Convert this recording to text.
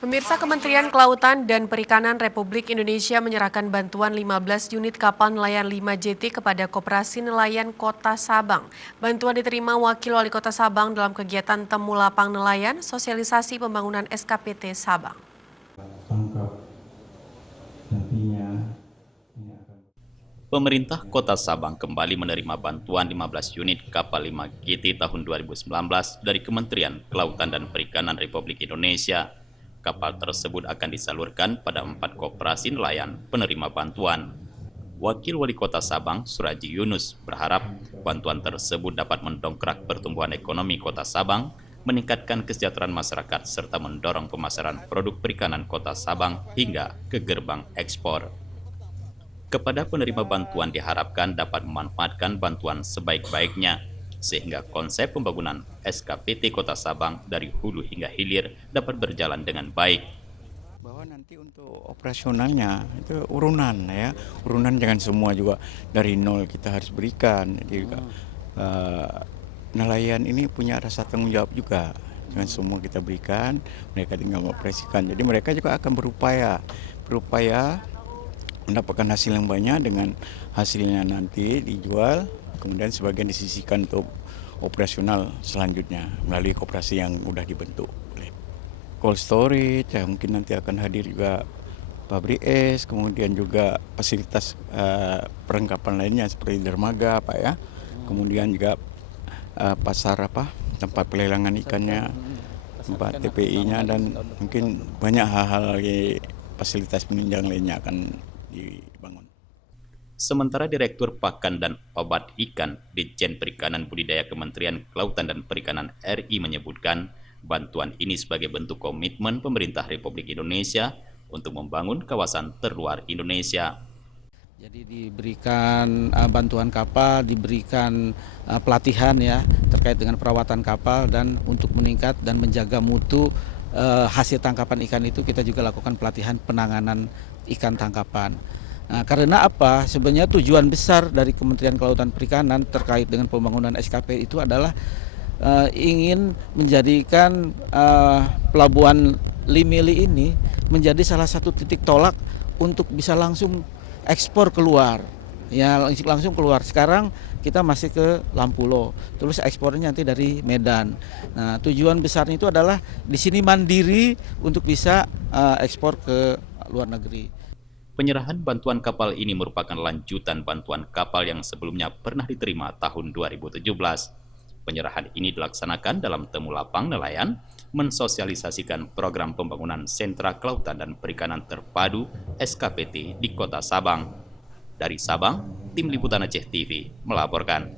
Pemirsa Kementerian Kelautan dan Perikanan Republik Indonesia menyerahkan bantuan 15 unit kapal nelayan 5JT kepada Koperasi Nelayan Kota Sabang. Bantuan diterima Wakil Wali Kota Sabang dalam kegiatan Temu Lapang Nelayan Sosialisasi Pembangunan SKPT Sabang. Pemerintah Kota Sabang kembali menerima bantuan 15 unit kapal 5GT tahun 2019 dari Kementerian Kelautan dan Perikanan Republik Indonesia. Kapal tersebut akan disalurkan pada 4 koperasi nelayan penerima bantuan. Wakil Wali Kota Sabang, Suraji Yunus, berharap bantuan tersebut dapat mendongkrak pertumbuhan ekonomi Kota Sabang, meningkatkan kesejahteraan masyarakat, serta mendorong pemasaran produk perikanan Kota Sabang hingga ke gerbang ekspor. Kepada penerima bantuan diharapkan dapat memanfaatkan bantuan sebaik-baiknya, sehingga konsep pembangunan SKPT Kota Sabang dari hulu hingga hilir dapat berjalan dengan baik. Bahwa nanti untuk operasionalnya itu urunan ya, urunan jangan semua juga dari nol kita harus berikan. Jadi nelayan ini punya rasa tanggung jawab juga. Jangan semua kita berikan, mereka tinggal mengoperasikan. Jadi mereka juga akan berupaya mendapatkan hasil yang banyak, dengan hasilnya nanti dijual, kemudian sebagian disisihkan untuk operasional selanjutnya melalui koperasi yang sudah dibentuk. Cold storage, ya mungkin nanti akan hadir juga pabrik es, kemudian juga fasilitas perlengkapan lainnya seperti dermaga, Pak ya. Kemudian juga pasar tempat pelelangan ikannya, tempat TPI-nya, dan mungkin banyak hal-hal lagi fasilitas penunjang lainnya akan dibangun. Sementara Direktur Pakan dan Obat Ikan Ditjen Perikanan Budidaya Kementerian Kelautan dan Perikanan RI menyebutkan bantuan ini sebagai bentuk komitmen pemerintah Republik Indonesia untuk membangun kawasan terluar Indonesia. Jadi diberikan bantuan kapal, diberikan pelatihan ya terkait dengan perawatan kapal, dan untuk meningkat dan menjaga mutu hasil tangkapan ikan itu kita juga lakukan pelatihan penanganan ikan tangkapan. Nah, karena apa? Sebenarnya tujuan besar dari Kementerian Kelautan Perikanan terkait dengan pembangunan SKP itu adalah ingin menjadikan pelabuhan Limili ini menjadi salah satu titik tolak untuk bisa langsung ekspor keluar. Ya, langsung keluar. Sekarang kita masih ke Lampulo, terus ekspornya nanti dari Medan. Nah, tujuan besarnya itu adalah di sini mandiri untuk bisa ekspor ke luar negeri. Penyerahan bantuan kapal ini merupakan lanjutan bantuan kapal yang sebelumnya pernah diterima tahun 2017. Penyerahan ini dilaksanakan dalam Temu Lapang Nelayan, mensosialisasikan program pembangunan sentra kelautan dan perikanan terpadu SKPT di Kota Sabang. Dari Sabang, Tim Liputan Aceh TV melaporkan.